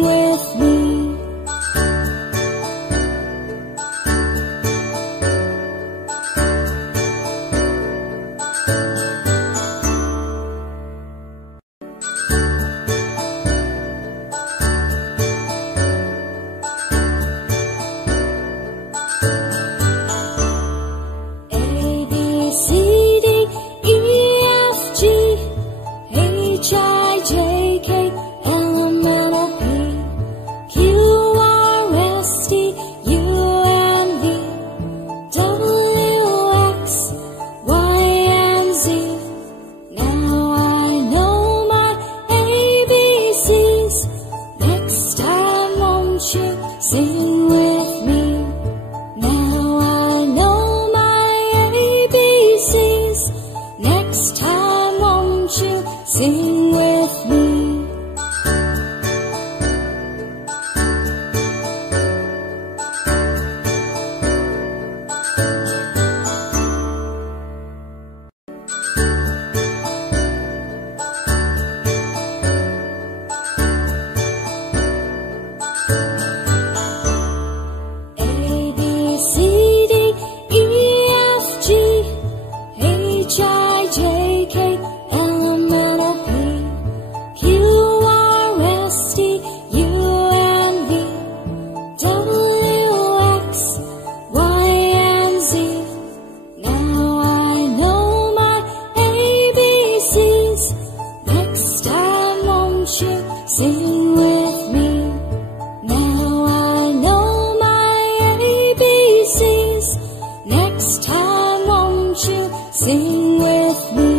with me. Sing with me. Now I know my ABCs. Next time won't you sing with me? Sing with me. Now I know my ABCs. Next time won't you sing with me?